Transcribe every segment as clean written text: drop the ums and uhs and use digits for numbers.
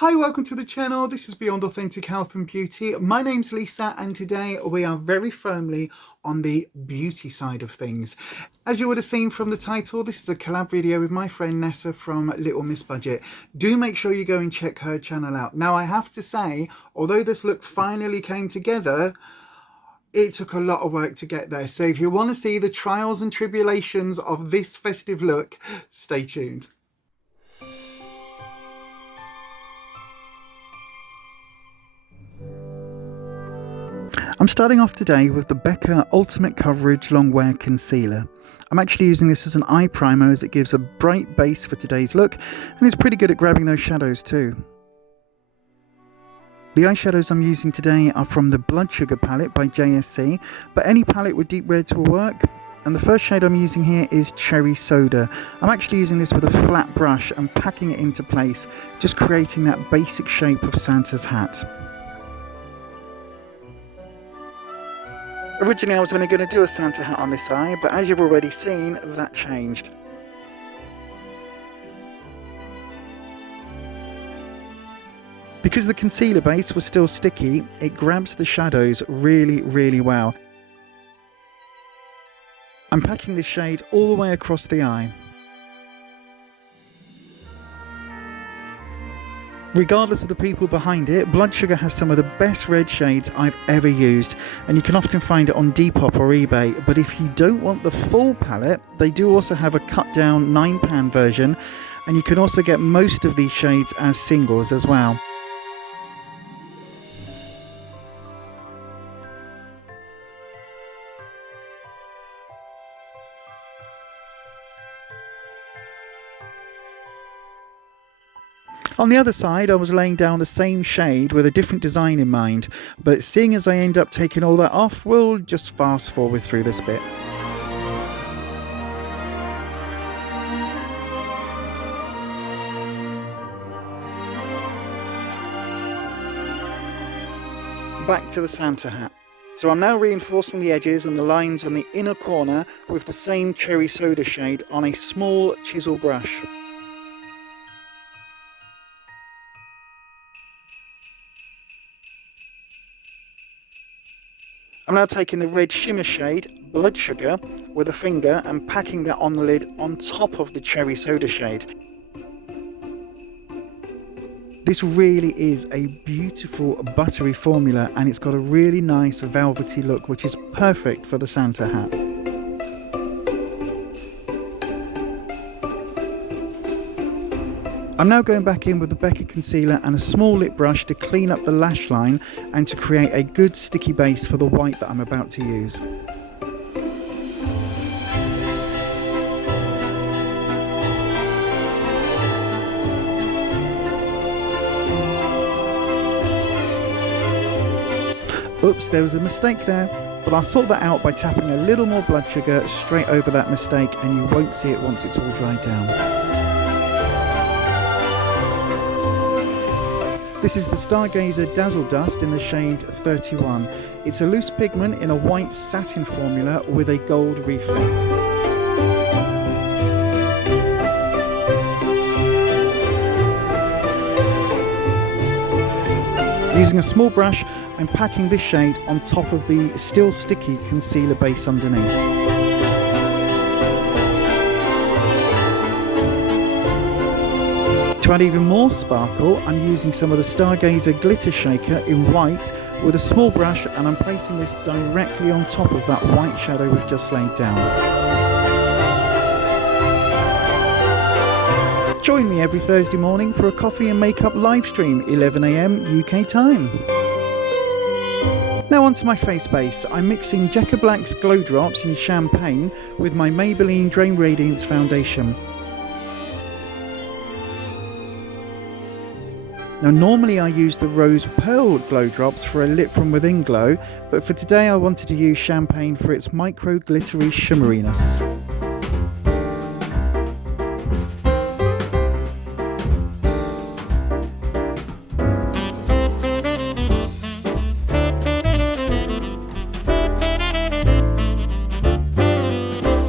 Hi, welcome to the channel. This is Beyond Authentic Health and Beauty. My name's Lisa and today we are very firmly on the beauty side of things. As you would have seen from the title, this is a collab video with my friend Nessa from Little Miss Budget. Do make sure you go and check her channel out. Now I have to say, although this look finally came together, it took a lot of work to get there. So if you want to see the trials and tribulations of this festive look, stay tuned. I'm starting off today with the Becca Ultimate Coverage Longwear Concealer. I'm actually using this as an eye primer as it gives a bright base for today's look and it's pretty good at grabbing those shadows too. The eyeshadows I'm using today are from the Blood Sugar palette by JSC, but any palette with deep reds will work. And the first shade I'm using here is Cherry Soda. I'm actually using this with a flat brush and packing it into place, just creating that basic shape of Santa's hat. Originally I was only going to do a Santa hat on this eye, but as you've already seen, that changed. Because the concealer base was still sticky, it grabs the shadows really well. I'm packing this shade all the way across the eye. Regardless of the people behind it, Blood Sugar has some of the best red shades I've ever used, and you can often find it on Depop or eBay, but if you don't want the full palette, they do also have a cut down 9-pan version, and you can also get most of these shades as singles as well. On the other side, I was laying down the same shade with a different design in mind, but seeing as I end up taking all that off, we'll just fast forward through this bit. Back to the Santa hat. So I'm now reinforcing the edges and the lines on the inner corner with the same Cherry Soda shade on a small chisel brush. I'm now taking the red shimmer shade, Blood Sugar, with a finger and packing that on the lid on top of the Cherry Soda shade. This really is a beautiful buttery formula and it's got a really nice velvety look which is perfect for the Santa hat. I'm now going back in with the Becca concealer and a small lip brush to clean up the lash line and to create a good sticky base for the white that I'm about to use. Oops, there was a mistake there, but I'll sort that out by tapping a little more Blood Sugar straight over that mistake and you won't see it once it's all dried down. This is the Stargazer Dazzle Dust in the shade 31. It's a loose pigment in a white satin formula with a gold reflect. Using a small brush, I'm packing this shade on top of the still sticky concealer base underneath. To add even more sparkle, I'm using some of the Stargazer Glitter Shaker in white with a small brush and I'm placing this directly on top of that white shadow we've just laid down. Join me every Thursday morning for a coffee and makeup live stream, 11 AM UK time. Now onto my face base. I'm mixing Jecca Black's Glow Drops in Champagne with my Maybelline Drain Radiance foundation. Now normally I use the Rose Pearl Glow Drops for a lit from within glow, but for today I wanted to use Champagne for its micro glittery shimmeriness.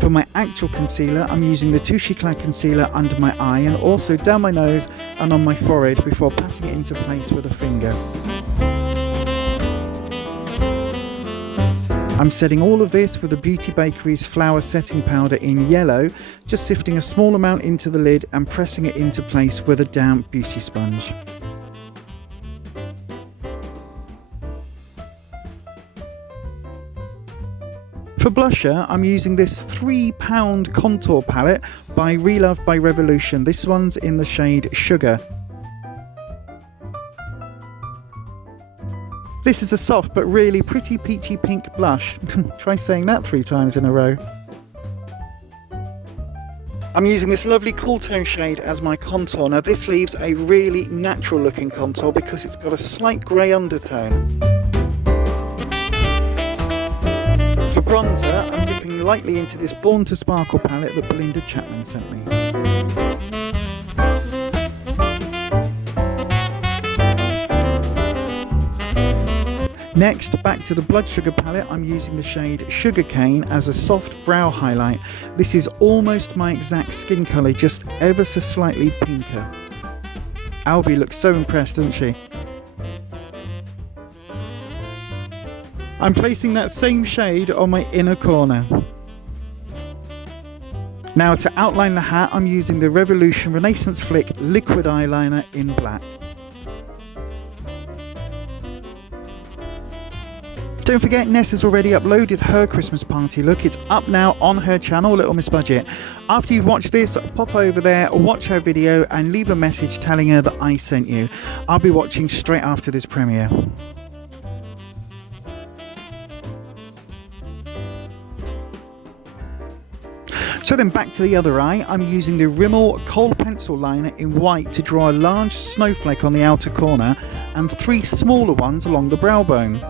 For my actual concealer, I'm using the Touche Eclat concealer under my eye and also down my nose and on my forehead before passing it into place with a finger. I'm setting all of this with the Beauty Bakery's flour setting powder in yellow, just sifting a small amount into the lid and pressing it into place with a damp beauty sponge. For blusher, I'm using this £3 contour palette by Relove by Revolution. This one's in the shade Sugar. This is a soft but really pretty peachy pink blush. Try saying that 3 times in a row. I'm using this lovely cool tone shade as my contour. Now this leaves a really natural looking contour because it's got a slight grey undertone. For bronzer, I'm dipping lightly into this Born to Sparkle palette that Belinda Chapman sent me. Next, back to the Blood Sugar palette, I'm using the shade Sugarcane as a soft brow highlight. This is almost my exact skin colour, just ever so slightly pinker. Alvy looks so impressed, doesn't she? I'm placing that same shade on my inner corner. Now to outline the hat, I'm using the Revolution Renaissance Flick liquid eyeliner in black. Don't forget, Ness has already uploaded her Christmas party look. It's up now on her channel, Little Miss Budget. After you've watched this, pop over there, watch her video and leave a message telling her that I sent you. I'll be watching straight after this premiere. So then back to the other eye, I'm using the Rimmel Kohl Pencil Liner in white to draw a large snowflake on the outer corner and 3 smaller ones along the brow bone.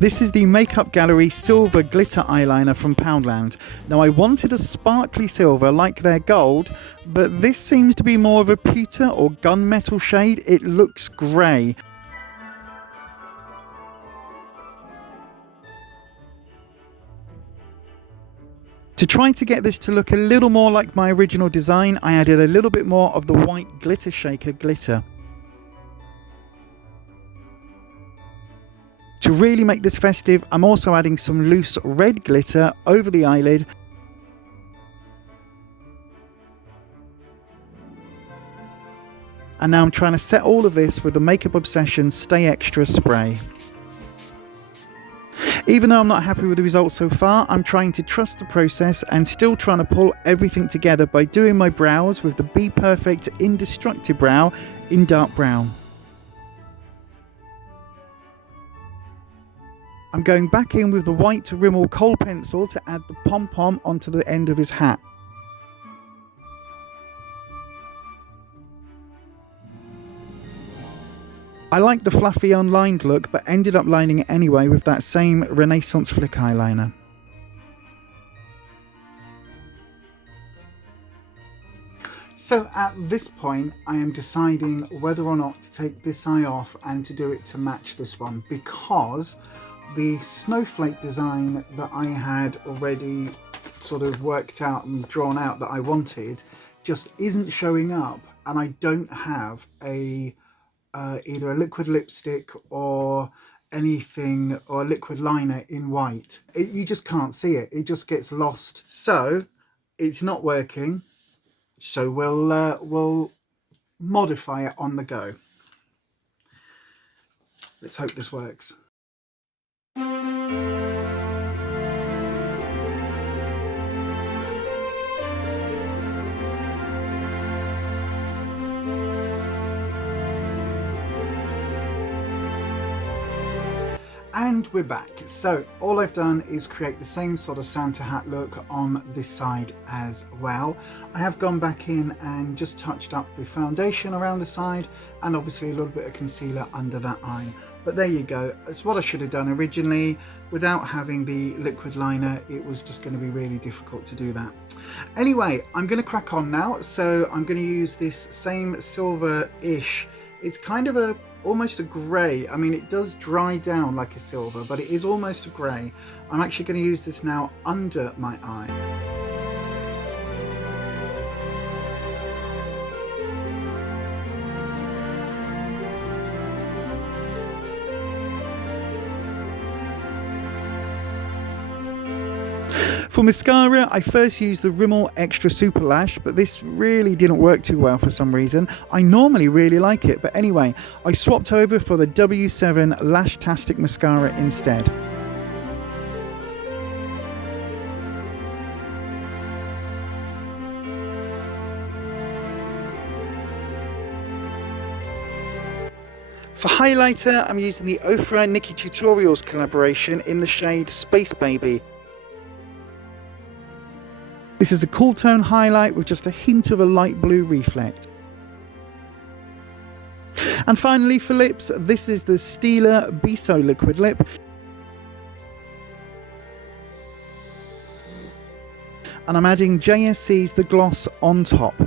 This is the Makeup Gallery Silver Glitter Eyeliner from Poundland. Now I wanted a sparkly silver like their gold, but this seems to be more of a pewter or gunmetal shade. It looks grey. To try to get this to look a little more like my original design, I added a little bit more of the white glitter shaker glitter. To really make this festive, I'm also adding some loose red glitter over the eyelid. And now I'm trying to set all of this with the Makeup Obsession Stay Extra spray. Even though I'm not happy with the results so far, I'm trying to trust the process and still trying to pull everything together by doing my brows with the Be Perfect Indestructible Brow in dark brown. I'm going back in with the white Rimmel Kohl pencil to add the pom-pom onto the end of his hat. I like the fluffy unlined look, but ended up lining it anyway with that same Renaissance Flick eyeliner. So at this point, I am deciding whether or not to take this eye off and to do it to match this one, because the snowflake design that I had already sort of worked out and drawn out that I wanted just isn't showing up, and I don't have a either a liquid lipstick or anything, or a liquid liner in white. You just can't see it. It just gets lost. So it's not working. So we'll modify it on the go. Let's hope this works. And we're back. So all I've done is create the same sort of Santa hat look on this side as well. I have gone back in and just touched up the foundation around the side and obviously a little bit of concealer under that eye. But there you go. It's what I should have done originally. Without having the liquid liner, it was just going to be really difficult to do that. Anyway, I'm going to crack on now. So I'm going to use this same silver-ish. It's kind of a almost a grey. I mean, it does dry down like a silver, but it is almost a grey. I'm actually going to use this now under my eye. For mascara, I first used the Rimmel Extra Super Lash, but this really didn't work too well for some reason. I normally really like it, but anyway, I swapped over for the W7 Lashtastic Mascara instead. For highlighter, I'm using the awry Nikki Tutorials collaboration in the shade Space Baby. This is a cool tone highlight with just a hint of a light blue reflect. And finally for lips, this is the Stila Biso Liquid Lip. And I'm adding JSC's The Gloss on top.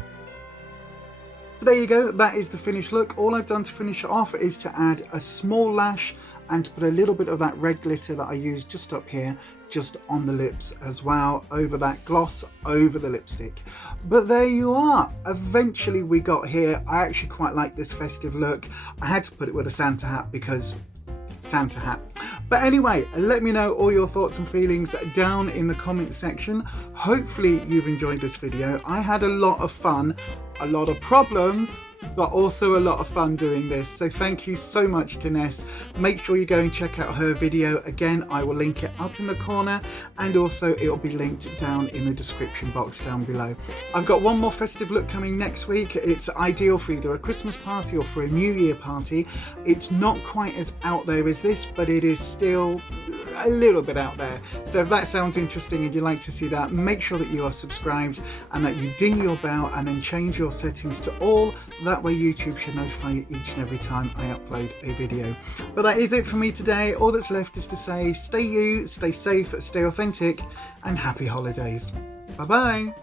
There you go, that is the finished look. All I've done to finish it off is to add a small lash and to put a little bit of that red glitter that I used just up here, just on the lips as well, over that gloss, over the lipstick. But there you are, eventually we got here. I actually quite like this festive look. I had to put it with a Santa hat because Santa hat. But anyway, let me know all your thoughts and feelings down in the comment section. Hopefully you've enjoyed this video. I had a lot of fun, a lot of problems, but also a lot of fun doing this. So thank you so much to Ness. Make sure you go and check out her video. Again, I will link it up in the corner, and also it will be linked down in the description box down below. I've got one more festive look coming next week. It's ideal for either a Christmas party or for a New Year party. It's not quite as out there as this, but it is still a little bit out there. So if that sounds interesting and you'd like to see that, make sure that you are subscribed and that you ding your bell and then change your settings to all. That way YouTube should notify you each and every time I upload a video. But that is it for me today. All that's left is to say stay you, stay safe, stay authentic, and happy holidays. Bye bye.